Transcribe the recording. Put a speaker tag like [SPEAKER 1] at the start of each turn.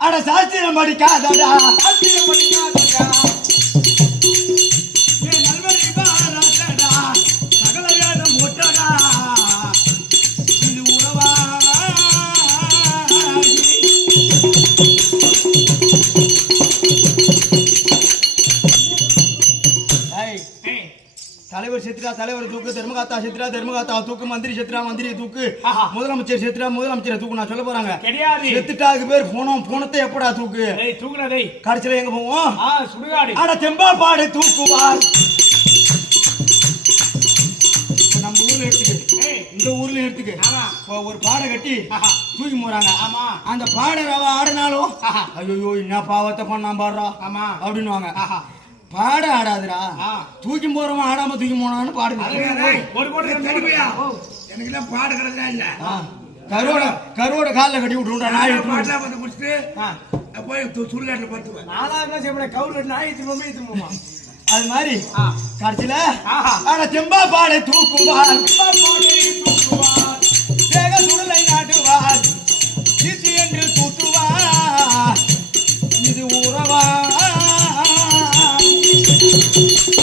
[SPEAKER 1] அட சாஸ்திரம் படிக்காதடா சாஸ்திரம்
[SPEAKER 2] படிக்காத
[SPEAKER 1] தலைவர் செத்துரா தலைவர் தூக்கு தர்மகாத்தா செத்துரா தர்மகாத்தா தூக்கு மந்திரி செத்துரா மந்திரி தூக்கு. முதலமைச்சர் செத்துரா முதலமைச்சரை தூக்கு நான் சொல்ல போறாங்க.
[SPEAKER 2] கிடையாது.
[SPEAKER 1] செத்துட்டா அதுக்கு பேர் போனோம் போனத்தை எப்படா தூக்கு?
[SPEAKER 2] தூக்குனதை.
[SPEAKER 1] கடைசியில எங்க போவோம்?
[SPEAKER 2] சுடுகாடு.
[SPEAKER 1] அட தெம்பா பாடு தூக்குவார் நம்ம ஊர்ல எடுத்துக்க. இந்த ஊர்ல எடுத்துக்க. ஒரு பாடை கட்டி. தூக்கி போறாங்க
[SPEAKER 2] ஆமா.
[SPEAKER 1] அந்த பாடை ஆடினாலும். ஐயோ என்ன பாவத்தை பண்ணா பாடுறா?
[SPEAKER 2] ஆமா.
[SPEAKER 1] அப்படின்னுவாங்க.
[SPEAKER 2] ஆஹா.
[SPEAKER 1] பாட ஆடாதுடா. தூக்கி போறவன் ஆடாம தூக்கி போனான்னு.
[SPEAKER 2] ஓ,
[SPEAKER 3] எனக்கு எல்லாம் பாட கிடந்தா இல்ல.
[SPEAKER 1] ஆ. கருவோட கருவோட காலில் கட்டி விட்டுருடா நாய் எடுத்துன்னு வந்து.
[SPEAKER 3] பாட்டா வந்து முடிச்சுட்டு
[SPEAKER 2] ஆ.
[SPEAKER 3] நான் போய் து- சுடுகாட்டுல பத்துவேன்
[SPEAKER 2] நானா என்ன செய்ய கவுர் கட்டு நாய் திரும்ப திரும்பமா
[SPEAKER 1] அது மாதிரி.
[SPEAKER 2] ஆ.
[SPEAKER 1] கடைசியில
[SPEAKER 2] ஆஹா.
[SPEAKER 1] அட செம்பா பாடை தூக்குவார்.
[SPEAKER 2] பாப்பாடை தூக்குவார்.
[SPEAKER 1] தேக சுடலை நாட்டுவார். சிசி என்று தூத்துவார். இது உறவா thank you